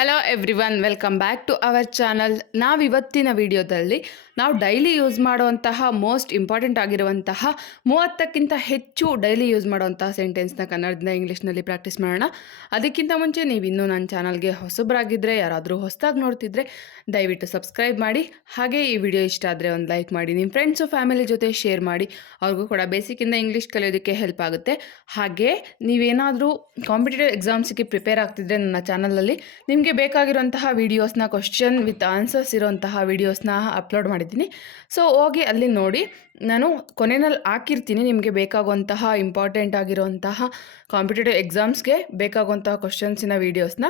Hello everyone, welcome back to our channel. ನಾವಿವತ್ತಿನ ವಿಡಿಯೋದಲ್ಲಿ ನಾವು ಡೈಲಿ ಯೂಸ್ ಮಾಡುವಂತಹ ಮೋಸ್ಟ್ ಇಂಪಾರ್ಟೆಂಟ್ ಆಗಿರುವಂತಹ 30ಕ್ಕಿಂತ ಹೆಚ್ಚು ಡೈಲಿ ಯೂಸ್ ಮಾಡುವಂತಹ ಸೆಂಟೆನ್ಸ್ನ ಕನ್ನಡದಿಂದ ಇಂಗ್ಲೀಷ್ನಲ್ಲಿ ಪ್ರಾಕ್ಟೀಸ್ ಮಾಡೋಣ. ಅದಕ್ಕಿಂತ ಮುಂಚೆ ನೀವು ಇನ್ನೂ ನನ್ನ ಚಾನಲ್ಗೆ ಹೊಸಬರಾಗಿದ್ದರೆ, ಯಾರಾದರೂ ಹೊಸದಾಗಿ ನೋಡ್ತಿದ್ರೆ ದಯವಿಟ್ಟು ಸಬ್ಸ್ಕ್ರೈಬ್ ಮಾಡಿ. ಹಾಗೆ ಈ ವಿಡಿಯೋ ಇಷ್ಟ ಆದರೆ ಒಂದು ಲೈಕ್ ಮಾಡಿ, ನಿಮ್ಮ ಫ್ರೆಂಡ್ಸು ಫ್ಯಾಮಿಲಿ ಜೊತೆ ಶೇರ್ ಮಾಡಿ. ಅವ್ರಿಗೂ ಕೂಡ ಬೇಸಿಕ್ಕಿಂದ ಇಂಗ್ಲೀಷ್ ಕಲಿಯೋದಕ್ಕೆ ಹೆಲ್ಪ್ ಆಗುತ್ತೆ. ಹಾಗೆ ನೀವೇನಾದರೂ ಕಾಂಪಿಟೇಟಿವ್ ಎಕ್ಸಾಮ್ಸಿಗೆ ಪ್ರಿಪೇರ್ ಆಗ್ತಿದ್ರೆ ನನ್ನ ಚಾನಲಲ್ಲಿ ನಿಮಗೆ ಬೇಕಾಗಿರುವಂತಹ ವೀಡಿಯೋಸ್ನ, ಕ್ವಶನ್ ವಿತ್ ಆನ್ಸರ್ಸ್ ಇರೋಂತಹ ವೀಡಿಯೋಸ್ನ ಅಪ್ಲೋಡ್ ಮಾಡಿದ್ದೀನಿ. ಸೊ ಹೋಗಿ ಅಲ್ಲಿ ನೋಡಿ. ನಾನು ಕೊನೆಯಲ್ಲಿ ಹಾಕಿರ್ತೀನಿ ನಿಮಗೆ ಬೇಕಾಗುವಂತಹ ಇಂಪಾರ್ಟೆಂಟ್ ಆಗಿರುವಂತಹ ಕಾಂಪಿಟೇಟಿವ್ ಎಕ್ಸಾಮ್ಸ್ಗೆ ಬೇಕಾಗುವಂತಹ ಕ್ವಶನ್ಸಿನ ವೀಡಿಯೋಸ್ನ.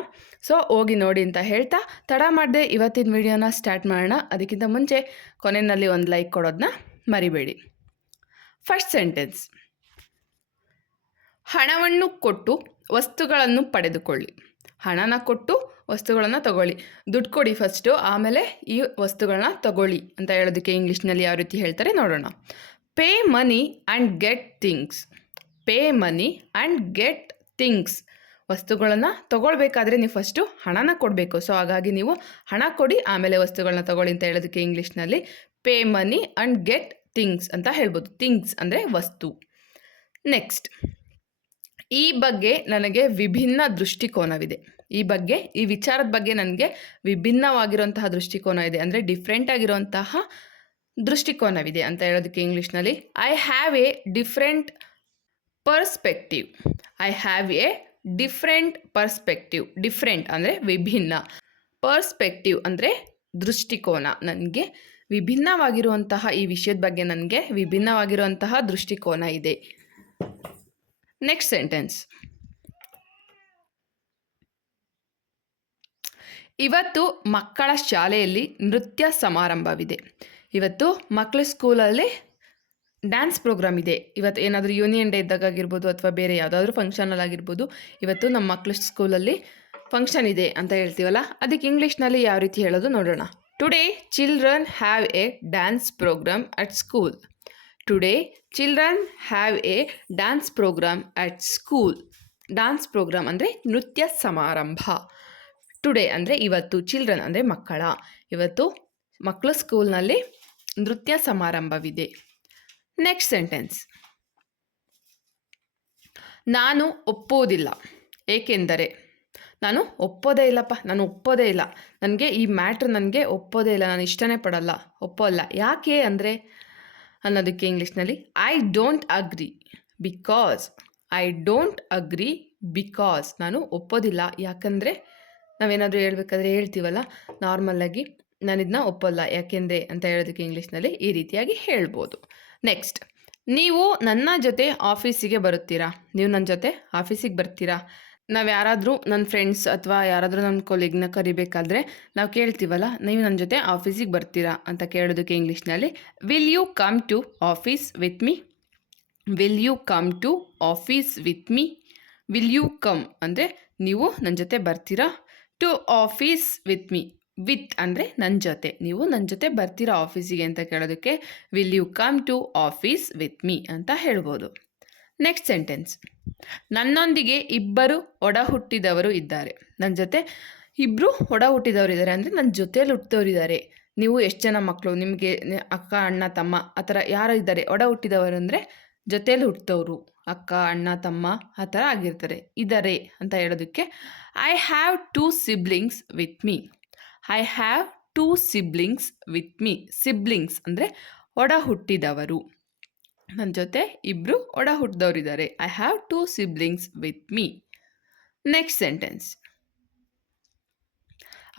ಸೊ ಹೋಗಿ ನೋಡಿ ಅಂತ ಹೇಳ್ತಾ ತಡ ಮಾಡದೆ ಇವತ್ತಿನ ವೀಡಿಯೋನ ಸ್ಟಾರ್ಟ್ ಮಾಡೋಣ. ಅದಕ್ಕಿಂತ ಮುಂಚೆ ಕೊನೆಯಲ್ಲಿ ಒಂದು ಲೈಕ್ ಕೊಡೋದನ್ನ ಮರಿಬೇಡಿ. ಫಸ್ಟ್ ಸೆಂಟೆನ್ಸ್: ಹಣವನ್ನು ಕೊಟ್ಟು ವಸ್ತುಗಳನ್ನು ಪಡೆದುಕೊಳ್ಳಿ. ಹಣನ ಕೊಟ್ಟು ವಸ್ತುಗಳನ್ನು ತಗೊಳ್ಳಿ. ದುಡ್ಡು ಕೊಡಿ ಫಸ್ಟು, ಆಮೇಲೆ ಈ ವಸ್ತುಗಳನ್ನ ತಗೊಳ್ಳಿ ಅಂತ ಹೇಳೋದಕ್ಕೆ ಇಂಗ್ಲೀಷ್ನಲ್ಲಿ ಯಾವ ರೀತಿ ಹೇಳ್ತಾರೆ ನೋಡೋಣ. Pay money and get things. Pay money and get things. ವಸ್ತುಗಳನ್ನು ತಗೊಳ್ಬೇಕಾದ್ರೆ ನೀವು ಫಸ್ಟು ಹಣನ ಕೊಡಬೇಕು. ಸೊ ಹಾಗಾಗಿ ನೀವು ಹಣ ಕೊಡಿ, ಆಮೇಲೆ ವಸ್ತುಗಳನ್ನ ತಗೊಳ್ಳಿ ಅಂತ ಹೇಳೋದಕ್ಕೆ ಇಂಗ್ಲೀಷ್ನಲ್ಲಿ pay money and get things ಅಂತ ಹೇಳ್ಬೋದು. ಥಿಂಗ್ಸ್ ಅಂದರೆ ವಸ್ತು. ನೆಕ್ಸ್ಟ್: ಈ ಬಗ್ಗೆ ನನಗೆ ವಿಭಿನ್ನ ದೃಷ್ಟಿಕೋನವಿದೆ. ಈ ವಿಚಾರದ ಬಗ್ಗೆ ನನಗೆ ವಿಭಿನ್ನವಾಗಿರುವಂತಹ ದೃಷ್ಟಿಕೋನ ಇದೆ, ಅಂದರೆ ಡಿಫ್ರೆಂಟ್ ಆಗಿರುವಂತಹ ದೃಷ್ಟಿಕೋನವಿದೆ ಅಂತ ಹೇಳೋದಕ್ಕೆ ಇಂಗ್ಲೀಷ್ನಲ್ಲಿ I have A different perspective. I have A different perspective. Different ಅಂದರೆ ವಿಭಿನ್ನ, ಪರ್ಸ್ಪೆಕ್ಟಿವ್ ಅಂದರೆ ದೃಷ್ಟಿಕೋನ. ನನಗೆ ವಿಭಿನ್ನವಾಗಿರುವಂತಹ ಈ ವಿಷಯದ ಬಗ್ಗೆ ನನಗೆ ವಿಭಿನ್ನವಾಗಿರುವಂತಹ ದೃಷ್ಟಿಕೋನ ಇದೆ. ನೆಕ್ಸ್ಟ್ ಸೆಂಟೆನ್ಸ್: ಇವತ್ತು ಮಕ್ಕಳ ಶಾಲೆಯಲ್ಲಿ ನೃತ್ಯ ಸಮಾರಂಭವಿದೆ. ಇವತ್ತು ಮಕ್ಕಳ ಸ್ಕೂಲಲ್ಲಿ ಡ್ಯಾನ್ಸ್ ಪ್ರೋಗ್ರಾಮ್ ಇದೆ. ಇವತ್ತು ಏನಾದರೂ ಯೂನಿಯನ್ ಡೇ ಇದ್ದಾಗಿರ್ಬೋದು ಅಥವಾ ಬೇರೆ ಯಾವುದಾದ್ರೂ ಫಂಕ್ಷನಲ್ಲಾಗಿರ್ಬೋದು, ಇವತ್ತು ನಮ್ಮ ಮಕ್ಕಳ ಸ್ಕೂಲಲ್ಲಿ ಫಂಕ್ಷನ್ ಇದೆ ಅಂತ ಹೇಳ್ತೀವಲ್ಲ, ಅದಕ್ಕೆ ಇಂಗ್ಲೀಷ್ನಲ್ಲಿ ಯಾವ ರೀತಿ ಹೇಳೋದು ನೋಡೋಣ. Today children have a dance programme at school. Today children have a dance programme at school. Dance programme ಅಂದರೆ ನೃತ್ಯ ಸಮಾರಂಭ. ಟುಡೇ ಅಂದರೆ ಇವತ್ತು, ಚಿಲ್ಡ್ರನ್ ಅಂದರೆ ಮಕ್ಕಳ. ಇವತ್ತು ಮಕ್ಕಳ ಸ್ಕೂಲ್ನಲ್ಲಿ ನೃತ್ಯ ಸಮಾರಂಭವಿದೆ. ನೆಕ್ಸ್ಟ್ ಸೆಂಟೆನ್ಸ್: ನಾನು ಒಪ್ಪೋದಿಲ್ಲ, ಏಕೆಂದರೆ. ನಾನು ಒಪ್ಪೋದೇ ಇಲ್ಲಪ್ಪ, ನಾನು ಒಪ್ಪೋದೇ ಇಲ್ಲ, ನನಗೆ ಈ ಮ್ಯಾಟ್ರ್ ನನಗೆ ಒಪ್ಪೋದೇ ಇಲ್ಲ, ನಾನು ಇಷ್ಟನೇ ಪಡಲ್ಲ, ಒಪ್ಪೋಲ್ಲ. ಯಾಕೆ ಅಂದರೆ ಅನ್ನೋದಕ್ಕೆ ಇಂಗ್ಲೀಷ್ನಲ್ಲಿ I don't agree because. I don't agree because. ನಾನು ಒಪ್ಪೋದಿಲ್ಲ ಯಾಕಂದರೆ, ನಾವೇನಾದರೂ ಹೇಳ್ಬೇಕಾದ್ರೆ ಹೇಳ್ತೀವಲ್ಲ ನಾರ್ಮಲ್ಲಾಗಿ, ನಾನು ಇದನ್ನ ಒಪ್ಪೋಲ್ಲ ಯಾಕೆಂದರೆ ಅಂತ ಹೇಳೋದಕ್ಕೆ ಇಂಗ್ಲೀಷ್ನಲ್ಲಿ ಈ ರೀತಿಯಾಗಿ ಹೇಳ್ಬೋದು. ನೆಕ್ಸ್ಟ್: ನೀವು ನನ್ನ ಜೊತೆ ಆಫೀಸಿಗೆ ಬರುತ್ತೀರಾ. ನೀವು ನನ್ನ ಜೊತೆ ಆಫೀಸಿಗೆ ಬರ್ತೀರಾ. ನಾವು ಯಾರಾದರೂ ನನ್ನ ಫ್ರೆಂಡ್ಸ್ ಅಥವಾ ಯಾರಾದರೂ ನನ್ನ ಕೊಲೀಗ್ನ ಕರಿಬೇಕಾದ್ರೆ ನಾವು ಕೇಳ್ತೀವಲ್ಲ, ನೀವು ನನ್ನ ಜೊತೆ ಆಫೀಸಿಗೆ ಬರ್ತೀರಾ ಅಂತ ಕೇಳೋದಕ್ಕೆ ಇಂಗ್ಲೀಷ್ನಲ್ಲಿ will you come to office with me. Will you come to office with me. Will you come ಅಂದರೆ ನೀವು ನನ್ನ ಜೊತೆ ಬರ್ತೀರಾ. To office with me. With ಅಂದರೆ ನನ್ನ ಜೊತೆ, ನೀವು ನನ್ನ ಜೊತೆ ಬರ್ತೀರಾ ಆಫೀಸಿಗೆ ಅಂತ ಕೇಳೋದಕ್ಕೆ will you come to office with me ಅಂತ ಹೇಳ್ಬೋದು. ನೆಕ್ಸ್ಟ್ ಸೆಂಟೆನ್ಸ್: ನನ್ನೊಂದಿಗೆ ಇಬ್ಬರು ಒಡ ಹುಟ್ಟಿದವರು ಇದ್ದಾರೆ. ನನ್ನ ಜೊತೆ ಇಬ್ಬರು ಒಡ ಹುಟ್ಟಿದವರು ಇದ್ದಾರೆ ಅಂದರೆ ನನ್ನ ಜೊತೆಯಲ್ಲಿ ಹುಟ್ಟಿದವರಿದ್ದಾರೆ. ನೀವು ಎಷ್ಟು ಜನ ಮಕ್ಕಳು, ನಿಮಗೆ ಅಕ್ಕ, ಅಣ್ಣ, ತಮ್ಮ ಆ ಥರ ಯಾರು ಇದ್ದಾರೆ. ಒಡ ಹುಟ್ಟಿದವರು ಅಂದರೆ ಜೊತೆಯಲ್ಲಿ ಹುಟ್ಟಿದವರು, ಅಕ್ಕ, ಅಣ್ಣ, ತಮ್ಮ ಆ ಥರ ಆಗಿರ್ತಾರೆ. ಇದ್ದಾರೆ ಅಂತ ಹೇಳೋದಕ್ಕೆ I have 2 siblings with me. I have 2 siblings with me. Siblings ಅಂದರೆ ಒಡ ಹುಟ್ಟಿದವರು. ನನ್ನ ಜೊತೆ ಇಬ್ಬರು ಒಡ ಹುಟ್ಟಿದವರಿದ್ದಾರೆ. I have 2 siblings with me. Next sentence: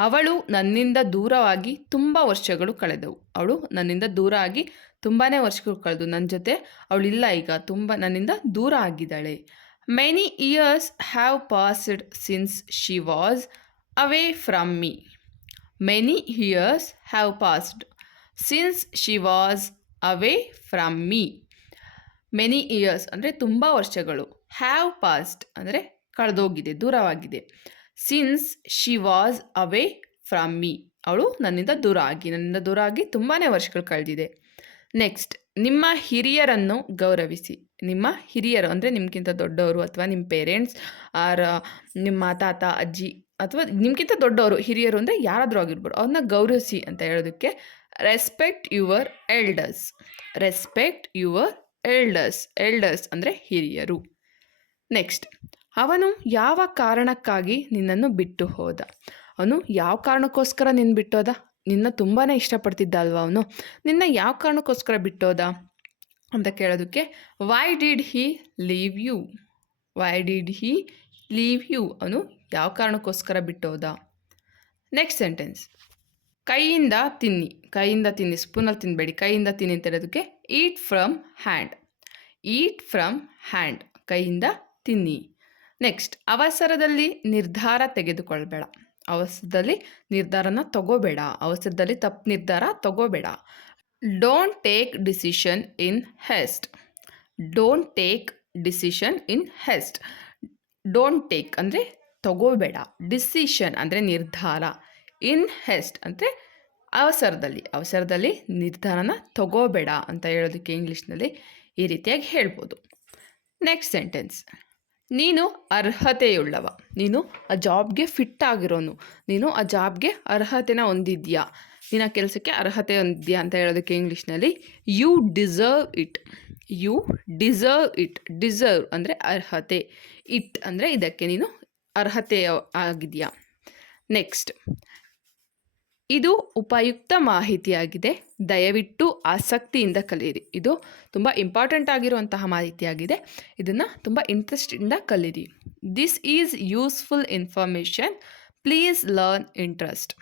ಅವಳು ನನ್ನಿಂದ ದೂರವಾಗಿ ತುಂಬ ವರ್ಷಗಳು ಕಳೆದವು. ಅವಳು ನನ್ನಿಂದ ದೂರ ಆಗಿ ತುಂಬಾ ವರ್ಷಗಳು ಕಳೆದು, ನನ್ನ ಜೊತೆ ಅವಳಿಲ್ಲ ಈಗ, ನನ್ನಿಂದ ದೂರ ಆಗಿದ್ದಾಳೆ. Many years have passed since she was away from me. Many years have passed since she was away from me. Many years ಅಂದರೆ ತುಂಬ ವರ್ಷಗಳು. ಹ್ಯಾವ್ ಪಾಸ್ಡ್ ಅಂದರೆ ಕಳೆದೋಗಿದೆ, ದೂರವಾಗಿದೆ. Since she was away from me. ಅವಳು ನನ್ನಿಂದ ದೂರ ಆಗಿ ತುಂಬಾ ವರ್ಷಗಳು ಕಳೆದಿದೆ. ನೆಕ್ಸ್ಟ್: ನಿಮ್ಮ ಹಿರಿಯರನ್ನು ಗೌರವಿಸಿ. ನಿಮ್ಮ ಹಿರಿಯರು ಅಂದರೆ ನಿಮಗಿಂತ ದೊಡ್ಡವರು ಅಥವಾ ನಿಮ್ಮ ಪೇರೆಂಟ್ಸ್ ಆರ್ ನಿಮ್ಮ ತಾತ ಅಜ್ಜಿ ಅಥವಾ ನಿಮ್ಗಿಂತ ದೊಡ್ಡವರು, ಹಿರಿಯರು ಅಂದರೆ ಯಾರಾದರೂ ಆಗಿರ್ಬೋದು, ಅವ್ರನ್ನ ಗೌರವಿಸಿ ಅಂತ ಹೇಳೋದಕ್ಕೆ respect your elders. Respect your elders. Elders ಅಂದರೆ ಹಿರಿಯರು. ನೆಕ್ಸ್ಟ್, ಅವನು ಯಾವ ಕಾರಣಕ್ಕಾಗಿ ನಿನ್ನನ್ನು ಬಿಟ್ಟು ಹೋದ. ಅವನು ಯಾವ ಕಾರಣಕ್ಕೋಸ್ಕರ ನಿನ್ನ ಬಿಟ್ಟೋದ? ನಿನ್ನ ತುಂಬಾ ಇಷ್ಟಪಡ್ತಿದ್ದ ಅಲ್ವಾ ಅವನು? ನಿನ್ನ ಯಾವ ಕಾರಣಕ್ಕೋಸ್ಕರ ಬಿಟ್ಟೋದ ಅಂತ ಕೇಳೋದಕ್ಕೆ why did he leave you. Why did he leave you. ಅವನು ಯಾವ ಕಾರಣಕ್ಕೋಸ್ಕರ ಬಿಟ್ಟೋದ. ನೆಕ್ಸ್ಟ್ ಸೆಂಟೆನ್ಸ್, ಕೈಯಿಂದ ತಿನ್ನಿ. ಕೈಯಿಂದ ತಿನ್ನಿ, ಸ್ಪೂನಲ್ಲಿ ತಿನ್ನಬೇಡಿ, ಕೈಯಿಂದ ತಿನ್ನಿ ಅಂತ ಹೇಳೋದಕ್ಕೆ eat from hand. Eat from hand, ಕೈಯಿಂದ ತಿನ್ನಿ. ನೆಕ್ಸ್ಟ್, ಅವಸರದಲ್ಲಿ ನಿರ್ಧಾರ ತೆಗೆದುಕೊಳ್ಬೇಡ. ಅವಸರದಲ್ಲಿ ನಿರ್ಧಾರನ ತಗೋಬೇಡ. ಅವಸರದಲ್ಲಿ ತಪ್ಪು ನಿರ್ಧಾರ ತಗೋಬೇಡ. Don't take decision in haste. Don't take decision in haste. Don't take ಅಂದರೆ ತಗೋಬೇಡ, ಡಿಸಿಷನ್ ಅಂದರೆ ನಿರ್ಧಾರ, ಇನ್ ಹೆಸ್ಟ್ ಅಂದರೆ ಅವಸರದಲ್ಲಿ. ಅವಸರದಲ್ಲಿ ನಿರ್ಧಾರನ ತಗೋಬೇಡ ಅಂತ ಹೇಳೋದಕ್ಕೆ ಇಂಗ್ಲೀಷ್ನಲ್ಲಿ ಈ ರೀತಿಯಾಗಿ ಹೇಳ್ಬೋದು. ನೆಕ್ಸ್ಟ್ ಸೆಂಟೆನ್ಸ್, ನೀನು ಅರ್ಹತೆಯುಳ್ಳವ. ನೀನು ಆ ಜಾಬ್ಗೆ ಫಿಟ್ ಆಗಿರೋನು. ನೀನು ಆ ಜಾಬ್ಗೆ ಅರ್ಹತೆನ ಹೊಂದಿದ್ಯಾ, ನೀನು ಆ ಕೆಲಸಕ್ಕೆ ಅರ್ಹತೆ ಹೊಂದಿದ್ಯಾ ಅಂತ ಹೇಳೋದಕ್ಕೆ ಇಂಗ್ಲೀಷ್ನಲ್ಲಿ you deserve it. You deserve it. Deserve ಅಂದರೆ ಅರ್ಹತೆ, ಇಟ್ ಅಂದರೆ ಇದಕ್ಕೆ ನೀನು ಅರ್ಹತೆ ಆಗಿದೆಯಾ. ನೆಕ್ಸ್ಟ್, ಇದು ಉಪಯುಕ್ತ ಮಾಹಿತಿಯಾಗಿದೆ, ದಯವಿಟ್ಟು ಆಸಕ್ತಿಯಿಂದ ಕಲಿಯಿರಿ. ಇದು ತುಂಬ ಇಂಪಾರ್ಟೆಂಟ್ ಆಗಿರುವಂತಹ ಮಾಹಿತಿಯಾಗಿದೆ, ಇದನ್ನು ತುಂಬ ಇಂಟ್ರೆಸ್ಟಿಂದ ಕಲೀರಿ. This is useful information, please learn interest.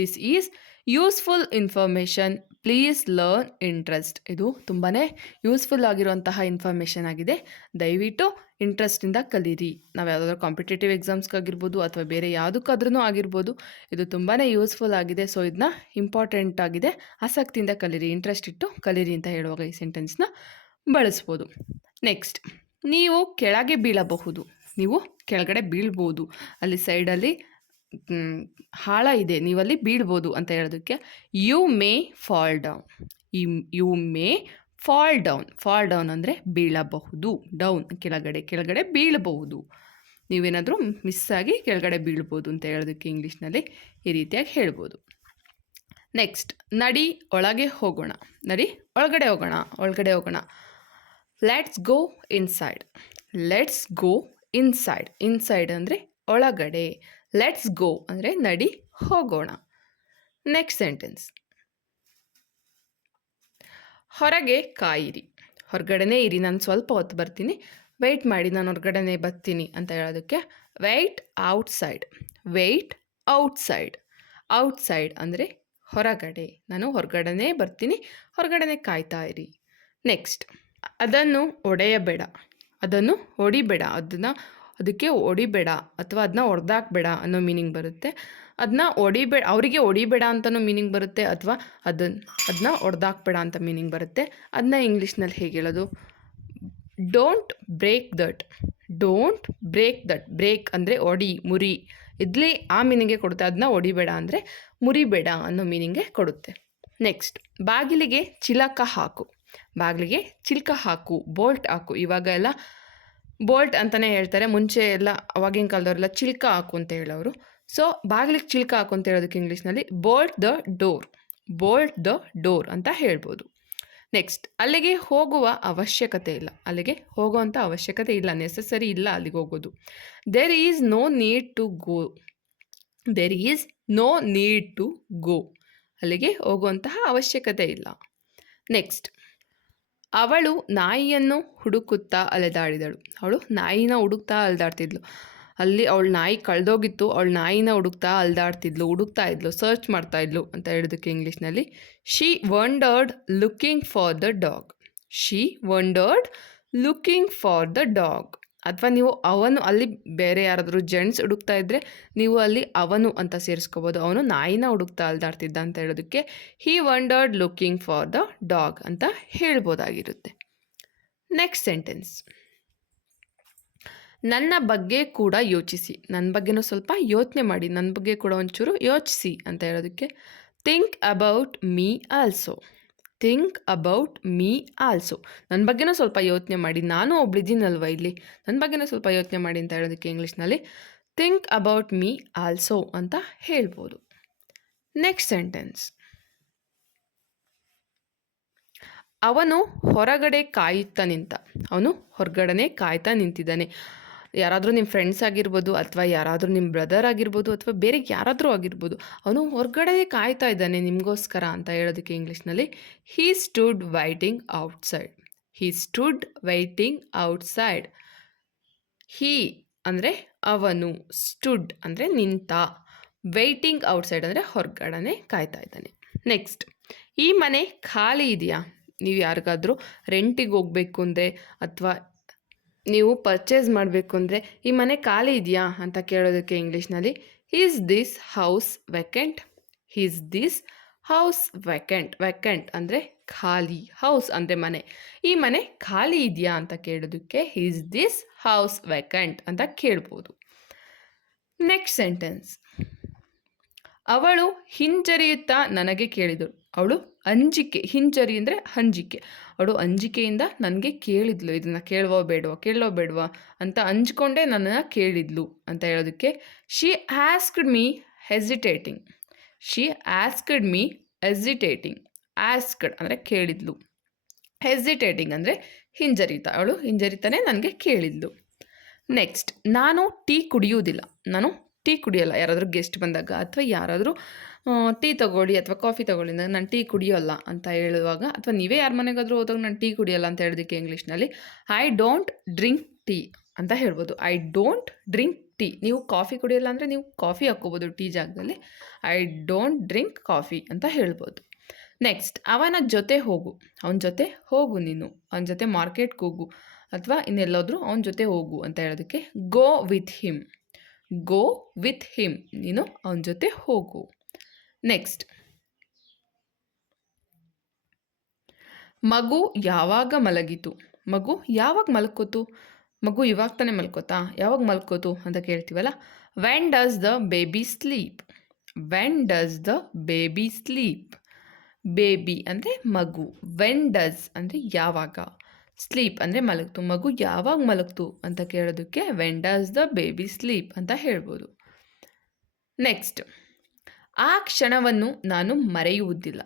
This is useful information, please learn interest. ಇದು ತುಂಬಾ ಯೂಸ್ಫುಲ್ ಆಗಿರುವಂತಹ ಇನ್ಫಾರ್ಮೇಷನ್ ಆಗಿದೆ, ದಯವಿಟ್ಟು ಇಂಟ್ರೆಸ್ಟಿಂದ ಕಲೀರಿ. ನಾವು ಯಾವುದಾದ್ರೂ ಕಾಂಪಿಟೇಟಿವ್ ಎಕ್ಸಾಮ್ಸ್ಗಾಗಿರ್ಬೋದು ಅಥವಾ ಬೇರೆ ಯಾವುದಕ್ಕಾದ್ರೂ ಆಗಿರ್ಬೋದು, ಇದು ತುಂಬಾ ಯೂಸ್ಫುಲ್ ಆಗಿದೆ. ಸೊ ಇದನ್ನ ಇಂಪಾರ್ಟೆಂಟ್ ಆಗಿದೆ, ಆಸಕ್ತಿಯಿಂದ ಕಲೀರಿ, ಇಂಟ್ರೆಸ್ಟ್ ಇಟ್ಟು ಕಲೀರಿ ಅಂತ ಹೇಳುವಾಗ ಈ ಸೆಂಟೆನ್ಸ್ನ ಬಳಸ್ಬೋದು. ನೆಕ್ಸ್ಟ್, ನೀವು ಕೆಳಗೆ ಬೀಳಬಹುದು. ನೀವು ಕೆಳಗಡೆ ಬೀಳ್ಬೋದು, ಅಲ್ಲಿ ಸೈಡಲ್ಲಿ ಹಾಳ ಇದೆ, ನೀವಲ್ಲಿ ಬೀಳ್ಬೋದು ಅಂತ ಹೇಳೋದಕ್ಕೆ you may fall down. You may fall down. Fall down ಅಂದರೆ ಬೀಳಬಹುದು. ಡೌನ್ ಕೆಳಗಡೆ, ಕೆಳಗಡೆ ಬೀಳಬಹುದು. ನೀವೇನಾದರೂ ಮಿಸ್ಸಾಗಿ ಕೆಳಗಡೆ ಬೀಳ್ಬೋದು ಅಂತ ಹೇಳೋದಕ್ಕೆ ಇಂಗ್ಲೀಷ್ನಲ್ಲಿ ಈ ರೀತಿಯಾಗಿ ಹೇಳ್ಬೋದು. ನೆಕ್ಸ್ಟ್, ನಡಿ ಒಳಗೆ ಹೋಗೋಣ. ನಡಿ ಒಳಗಡೆ ಹೋಗೋಣ. ಒಳಗಡೆ ಹೋಗೋಣ. Let's go inside. Let's go inside. Inside ಅಂದರೆ ಒಳಗಡೆ. ಲೆಟ್ಸ್ ಗೋ ಅಂದರೆ ನಡಿ ಹೋಗೋಣ. ನೆಕ್ಸ್ಟ್ ಸೆಂಟೆನ್ಸ್, ಹೊರಗೆ ಕಾಯಿರಿ. ಹೊರಗಡೆನೇ ಇರಿ, ನಾನು ಸ್ವಲ್ಪ ಹೊತ್ತು ಬರ್ತೀನಿ, ವೆಯ್ಟ್ ಮಾಡಿ, ನಾನು ಹೊರಗಡೆನೇ ಬರ್ತೀನಿ ಅಂತ ಹೇಳೋದಕ್ಕೆ wait outside. Wait outside. Outside ಅಂದರೆ ಹೊರಗಡೆ, ನಾನು ಹೊರಗಡೆನೇ ಬರ್ತೀನಿ, ಹೊರಗಡೆನೇ ಕಾಯ್ತಾ ಇರಿ. ನೆಕ್ಸ್ಟ್, ಅದನ್ನು ಒಡೆಯಬೇಡ. ಅದನ್ನು ಹೊಡಿಬೇಡ. ಅದಕ್ಕೆ ಹೊಡಿಬೇಡ ಅಥವಾ ಅದನ್ನ ಹೊಡೆದಾಕ್ಬೇಡ ಅನ್ನೋ ಮೀನಿಂಗ್ ಬರುತ್ತೆ. ಅದನ್ನ ಹೊಡಿಬೇಡ, ಅವರಿಗೆ ಹೊಡಿಬೇಡ ಅಂತಲೂ ಮೀನಿಂಗ್ ಬರುತ್ತೆ, ಅಥವಾ ಅದನ್ನ ಹೊಡೆದಾಕ್ಬೇಡ ಅಂತ ಮೀನಿಂಗ್ ಬರುತ್ತೆ. ಅದನ್ನ ಇಂಗ್ಲೀಷ್ನಲ್ಲಿ ಹೇಗೆ ಹೇಳೋದು? Don't break that. Don't break that. Break ಅಂದರೆ ಹೊಡಿ, ಮುರಿ, ಇದ್ಲಿ ಆ ಮೀನಿಂಗೆ ಕೊಡುತ್ತೆ. ಅದನ್ನ ಹೊಡಿಬೇಡ ಅಂದರೆ ಮುರಿಬೇಡ ಅನ್ನೋ ಮೀನಿಂಗೆ ಕೊಡುತ್ತೆ. ನೆಕ್ಸ್ಟ್, ಬಾಗಿಲಿಗೆ ಚಿಲಕ ಹಾಕು. ಬಾಗಿಲಿಗೆ ಚಿಲ್ಕ ಹಾಕು, ಬೋಲ್ಟ್ ಹಾಕು. ಇವಾಗ ಎಲ್ಲ ಬೋಲ್ಟ್ ಅಂತಲೇ ಹೇಳ್ತಾರೆ, ಮುಂಚೆ ಎಲ್ಲ ಅವಾಗಿನ ಕಾಲದವರೆಲ್ಲ ಚಿಲ್ಕ ಹಾಕು ಅಂತ ಹೇಳೋರು. ಸೊ ಬಾಗಿಲಿಗೆ ಚಿಲ್ಕ ಹಾಕು ಅಂತ ಹೇಳೋದಕ್ಕೆ ಇಂಗ್ಲೀಷ್ನಲ್ಲಿ bolt the door. Bolt the door ಅಂತ ಹೇಳ್ಬೋದು. ನೆಕ್ಸ್ಟ್, ಅಲ್ಲಿಗೆ ಹೋಗುವ ಅವಶ್ಯಕತೆ ಇಲ್ಲ. ಅಲ್ಲಿಗೆ ಹೋಗುವಂಥ ಅವಶ್ಯಕತೆ ಇಲ್ಲ, ನೆಸಸರಿ ಇಲ್ಲ ಅಲ್ಲಿಗೆ ಹೋಗೋದು. There is no need to go. There is no need to go. ಅಲ್ಲಿಗೆ ಹೋಗುವಂತಹ ಅವಶ್ಯಕತೆ ಇಲ್ಲ. ನೆಕ್ಸ್ಟ್, ಅವಳು ನಾಯಿಯನ್ನು ಹುಡುಕುತ್ತಾ ಅಲೆದಾಡಿದಳು. ಅವಳು ನಾಯಿನ ಹುಡುಕ್ತಾ ಅಲೆದಾಡ್ತಿದ್ಲು. ಅಲ್ಲಿ ಅವಳು ನಾಯಿ ಕಳೆದೋಗಿತ್ತು, ಅವಳು ನಾಯಿನ ಹುಡುಕ್ತಾ ಹುಡುಕ್ತಾ ಇದ್ಲು, ಸರ್ಚ್ ಮಾಡ್ತಾ ಇದ್ಲು ಅಂತ ಹೇಳೋದಕ್ಕೆ ಇಂಗ್ಲೀಷ್ನಲ್ಲಿ she wondered looking for the dog. She wondered looking for the dog. ಅಥವಾ ನೀವು ಅವನು, ಅಲ್ಲಿ ಬೇರೆ ಯಾರಾದರೂ ಜೆಂಟ್ಸ್ ಹುಡುಕ್ತಾ ಇದ್ದರೆ ನೀವು ಅಲ್ಲಿ ಅವನು ಅಂತ ಸೇರಿಸ್ಕೋಬೋದು. ಅವನು ನಾಯಿನ ಹುಡುಕ್ತಾ ಅಲ್ದಾಡ್ತಿದ್ದ ಅಂತ ಹೇಳೋದಕ್ಕೆ he wondered looking for the dog ಅಂತ ಹೇಳ್ಬೋದಾಗಿರುತ್ತೆ. ನೆಕ್ಸ್ಟ್ ಸೆಂಟೆನ್ಸ್, ನನ್ನ ಬಗ್ಗೆ ಕೂಡ ಯೋಚಿಸಿ. ನನ್ನ ಬಗ್ಗೆನೂ ಸ್ವಲ್ಪ ಯೋಚನೆ ಮಾಡಿ, ನನ್ನ ಬಗ್ಗೆ ಕೂಡ ಒಂಚೂರು ಯೋಚಿಸಿ ಅಂತ ಹೇಳೋದಕ್ಕೆ think about me also. Think about me also. ನನ್ನ ಬಗ್ಗೆನೂ ಸ್ವಲ್ಪ ಯೋಚನೆ ಮಾಡಿ, ನಾನು ಒಬ್ಳಿದ್ದೀನಲ್ವ ಇಲ್ಲಿ, ನನ್ನ ಬಗ್ಗೆನೂ ಸ್ವಲ್ಪ ಯೋಚನೆ ಮಾಡಿ ಅಂತ ಹೇಳೋದಕ್ಕೆ ಇಂಗ್ಲೀಷ್ನಲ್ಲಿ ಥಿಂಕ್ ಅಬೌಟ್ ಮೀ ಆಲ್ಸೋ ಅಂತ ಹೇಳ್ಬೋದು. ನೆಕ್ಸ್ಟ್ ಸೆಂಟೆನ್ಸ್, ಅವನು ಹೊರಗಡೆ ಕಾಯುತ್ತಾ ನಿಂತ. ಅವನು ಹೊರಗಡೆ ಕಾಯ್ತಾ ನಿಂತಿದ್ದಾನೆ. ಯಾರಾದರೂ ನಿಮ್ಮ ಫ್ರೆಂಡ್ಸ್ ಆಗಿರ್ಬೋದು, ಅಥವಾ ಯಾರಾದರೂ ನಿಮ್ಮ ಬ್ರದರ್ ಆಗಿರ್ಬೋದು, ಅಥವಾ ಬೇರೆ ಯಾರಾದರೂ ಆಗಿರ್ಬೋದು. ಅವನು ಹೊರಗಡೆ ಕಾಯ್ತಾ ಇದ್ದಾನೆ ನಿಮಗೋಸ್ಕರ ಅಂತ ಹೇಳೋದಕ್ಕೆ ಇಂಗ್ಲೀಷ್ನಲ್ಲಿ ಹೀ ಸ್ಟುಡ್ ವೈಟಿಂಗ್ ಔಟ್ಸೈಡ್. ಹೀ ಸ್ಟುಡ್ ವೈಟಿಂಗ್ ಔಟ್ಸೈಡ್. ಹೀ ಅಂದರೆ ಅವನು, ಸ್ಟುಡ್ ಅಂದರೆ ನಿಂತ, ವೈಟಿಂಗ್ ಔಟ್ಸೈಡ್ ಅಂದರೆ ಹೊರಗಡೆ ಕಾಯ್ತಾ ಇದ್ದಾನೆ. ನೆಕ್ಸ್ಟ್, ಈ ಮನೆ ಖಾಲಿ ಇದೆಯಾ? ನೀವು ಯಾರಿಗಾದರೂ ರೆಂಟಿಗೆ ಹೋಗಬೇಕು ಅಂದರೆ, ಅಥವಾ ನೀವು ಪರ್ಚೇಸ್ ಮಾಡಬೇಕು ಅಂದರೆ ಈ ಮನೆ ಖಾಲಿ ಇದೆಯಾ ಅಂತ ಕೇಳೋದಕ್ಕೆ ಇಂಗ್ಲೀಷ್ನಲ್ಲಿ is this house vacant. Is this house vacant. Vacant ಅಂದರೆ ಖಾಲಿ, ಹೌಸ್ ಅಂದರೆ ಮನೆ. ಈ ಮನೆ ಖಾಲಿ ಇದೆಯಾ ಅಂತ ಕೇಳೋದಕ್ಕೆ ಈಸ್ ದಿಸ್ ಹೌಸ್ ವೆಕೆಂಟ್ ಅಂತ ಕೇಳ್ಬೋದು. ನೆಕ್ಸ್ಟ್ ಸೆಂಟೆನ್ಸ್, ಅವಳು ಹಿಂಜರಿಯುತ್ತಾ ನನಗೆ ಕೇಳಿದಳು. ಅವಳು ಅಂಜಿಕೆ, ಹಿಂಜರಿ ಅಂದರೆ ಅಂಜಿಕೆ. ಅವಳು ಅಂಜಿಕೆಯಿಂದ ನನಗೆ ಕೇಳಿದ್ಲು, ಇದನ್ನು ಕೇಳೋ ಬೇಡವಾ ಅಂತ ಅಂಜ್ಕೊಂಡೇ ನನ್ನನ್ನು ಕೇಳಿದ್ಲು ಅಂತ ಹೇಳೋದಕ್ಕೆ she asked me hesitating. She asked me hesitating. Asked ಅಂದರೆ ಕೇಳಿದ್ಲು, ಹೆಸಿಟೇಟಿಂಗ್ ಅಂದರೆ ಹಿಂಜರಿತ. ಅವಳು ಹಿಂಜರಿತಾನೆ ನನಗೆ ಕೇಳಿದ್ಲು. ನೆಕ್ಸ್ಟ್, ನಾನು ಟೀ ಕುಡಿಯುವುದಿಲ್ಲ. ನಾನು ಟೀ ಕುಡಿಯೋಲ್ಲ. ಯಾರಾದರೂ ಗೆಸ್ಟ್ ಬಂದಾಗ ಅಥವಾ ಯಾರಾದರೂ ಟೀ ತೊಗೊಳ್ಳಿ ಅಥವಾ ಕಾಫಿ ತೊಗೊಳ್ಳಿ ಅಂದಾಗ ನಾನು ಟೀ ಕುಡಿಯೋಲ್ಲ ಅಂತ ಹೇಳುವಾಗ, ಅಥವಾ ನೀವೇ ಯಾರ ಮನೆಗಾದರೂ ಹೋದಾಗ ನಾನು ಟೀ ಕುಡಿಯೋಲ್ಲ ಅಂತ ಹೇಳೋದಕ್ಕೆ ಇಂಗ್ಲೀಷ್ನಲ್ಲಿ ಐ ಡೋಂಟ್ ಡ್ರಿಂಕ್ ಟೀ ಅಂತ ಹೇಳ್ಬೋದು. I don't drink tea. ನೀವು ಕಾಫಿ ಕುಡಿಯೋಲ್ಲ ಅಂದರೆ ನೀವು ಕಾಫಿ ಹಾಕ್ಕೋಬೋದು ಟೀ ಜಾಗದಲ್ಲಿ. ಐ ಡೋಂಟ್ ಡ್ರಿಂಕ್ ಕಾಫಿ ಅಂತ ಹೇಳ್ಬೋದು. ನೆಕ್ಸ್ಟ್, ಅವನ ಜೊತೆ ಹೋಗು. ಅವನ ಜೊತೆ ಹೋಗು ನೀನು. ಅವನ ಜೊತೆ ಮಾರ್ಕೆಟ್ಗೆ ಹೋಗು ಅಥವಾ ಇನ್ನೆಲ್ಲಾದರೂ ಅವನ ಜೊತೆ ಹೋಗು ಅಂತ ಹೇಳೋದಕ್ಕೆ go with him. Go with him. ನೀನು ಅವನ ಜೊತೆ ಹೋಗು. ನೆಕ್ಸ್ಟ್, ಮಗು ಯಾವಾಗ ಮಲಗಿತು? ಮಗು ಯಾವಾಗ ಮಲ್ಕೋತು? ಮಗು ಇವಾಗ ತಾನೇ ಮಲ್ಕೋತಾ, ಯಾವಾಗ ಮಲ್ಕೋತು ಅಂತ ಕೇಳ್ತೀವಲ್ಲ. When does the baby sleep. When does the baby sleep. Baby ಅಂದರೆ ಮಗು, ವೆನ್ ಡಸ್ ಅಂದರೆ ಯಾವಾಗ, ಸ್ಲೀಪ್ ಅಂದರೆ ಮಲಗ್ತು. ಮಗು ಯಾವಾಗ ಮಲಗ್ತು ಅಂತ ಕೇಳೋದಕ್ಕೆ when does the baby sleep ಅಂತ ಹೇಳ್ಬೋದು. ನೆಕ್ಸ್ಟ್, ಆ ಕ್ಷಣವನ್ನು ನಾನು ಮರೆಯುವುದಿಲ್ಲ.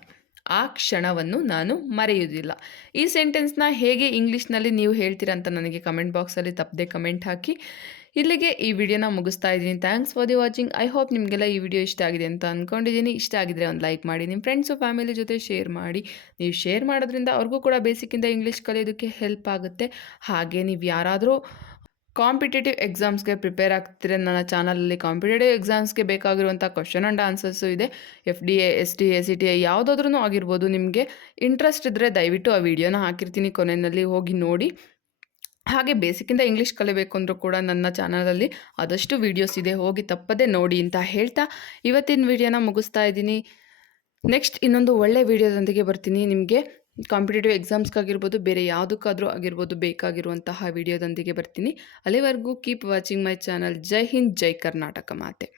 ಆ ಕ್ಷಣವನ್ನು ನಾನು ಮರೆಯುವುದಿಲ್ಲ. ಈ ಸೆಂಟೆನ್ಸ್ನ ಹೇಗೆ ಇಂಗ್ಲೀಷ್ನಲ್ಲಿ ನೀವು ಹೇಳ್ತೀರಾ ಅಂತ ನನಗೆ ಕಮೆಂಟ್ ಬಾಕ್ಸಲ್ಲಿ ತಪ್ಪದೆ ಕಮೆಂಟ್ ಹಾಕಿ. ಇಲ್ಲಿಗೆ ಈ ವಿಡಿಯೋನ ಮುಗಿಸ್ತಾ ಇದ್ದೀನಿ. Thanks for the watching. I hope ನಿಮಗೆಲ್ಲ ಈ ವಿಡಿಯೋ ಇಷ್ಟ ಆಗಿದೆ ಅಂತ ಅಂದ್ಕೊಂಡಿದ್ದೀನಿ. ಇಷ್ಟ ಆಗಿದ್ರೆ ಒಂದು ಲೈಕ್ ಮಾಡಿ, ನಿಮ್ಮ ಫ್ರೆಂಡ್ಸು ಫ್ಯಾಮಿಲಿ ಜೊತೆ ಶೇರ್ ಮಾಡಿ. ನೀವು ಶೇರ್ ಮಾಡೋದ್ರಿಂದ ಅವ್ರಿಗೂ ಕೂಡ ಬೇಸಿಕ್ಕಿಂದ ಇಂಗ್ಲೀಷ್ ಕಲಿಯೋದಕ್ಕೆ ಹೆಲ್ಪ್ ಆಗುತ್ತೆ. ಹಾಗೆ ನೀವು ಯಾರಾದರೂ ಕಾಂಪಿಟೇಟಿವ್ ಎಕ್ಸಾಮ್ಸ್ಗೆ ಪ್ರಿಪೇರ್ ಆಗ್ತಿದ್ರೆ ನನ್ನ ಚಾನಲಲ್ಲಿ ಕಾಂಪಿಟೇಟಿವ್ ಎಕ್ಸಾಮ್ಸ್ಗೆ ಬೇಕಾಗಿರುವಂಥ ಕ್ವಶನ್ ಆ್ಯಂಡ್ ಆನ್ಸರ್ಸು ಇದೆ. FDA, STA, CTA ಯಾವುದಾದ್ರೂ ಆಗಿರ್ಬೋದು. ನಿಮಗೆ ಇಂಟ್ರೆಸ್ಟ್ ಇದ್ದರೆ ದಯವಿಟ್ಟು ಆ ವಿಡಿಯೋನ ಹಾಕಿರ್ತೀನಿ, ಕೊನೆಯಲ್ಲಿ ಹೋಗಿ ನೋಡಿ. ಹಾಗೆ ಬೇಸಿಕ್ಕಿಂದ ಇಂಗ್ಲೀಷ್ ಕಲಿಬೇಕು ಅಂದರೂ ಕೂಡ ನನ್ನ ಚಾನಲಲ್ಲಿ ಆದಷ್ಟು ವೀಡಿಯೋಸ್ ಇದೆ, ಹೋಗಿ ತಪ್ಪದೆ ನೋಡಿ ಅಂತ ಹೇಳ್ತಾ ಇವತ್ತಿನ ವಿಡಿಯೋನ ಮುಗಿಸ್ತಾ ಇದ್ದೀನಿ. ನೆಕ್ಸ್ಟ್ ಇನ್ನೊಂದು ಒಳ್ಳೆ ವಿಡಿಯೋದೊಂದಿಗೆ ಬರ್ತೀನಿ. ನಿಮಗೆ ಕಾಂಪಿಟೇಟಿವ್ ಎಕ್ಸಾಮ್ಸ್ಗಾಗಿರ್ಬೋದು, ಬೇರೆ ಯಾವುದಕ್ಕಾದರೂ ಆಗಿರ್ಬೋದು ಬೇಕಾಗಿರುವಂತಹ ವಿಡಿಯೋದೊಂದಿಗೆ ಬರ್ತೀನಿ. ಅಲ್ಲಿವರೆಗೂ ಕೀಪ್ ವಾಚಿಂಗ್ ಮೈ ಚಾನಲ್. ಜೈ ಹಿಂದ್, ಜೈ ಕರ್ನಾಟಕ ಮಾತೆ.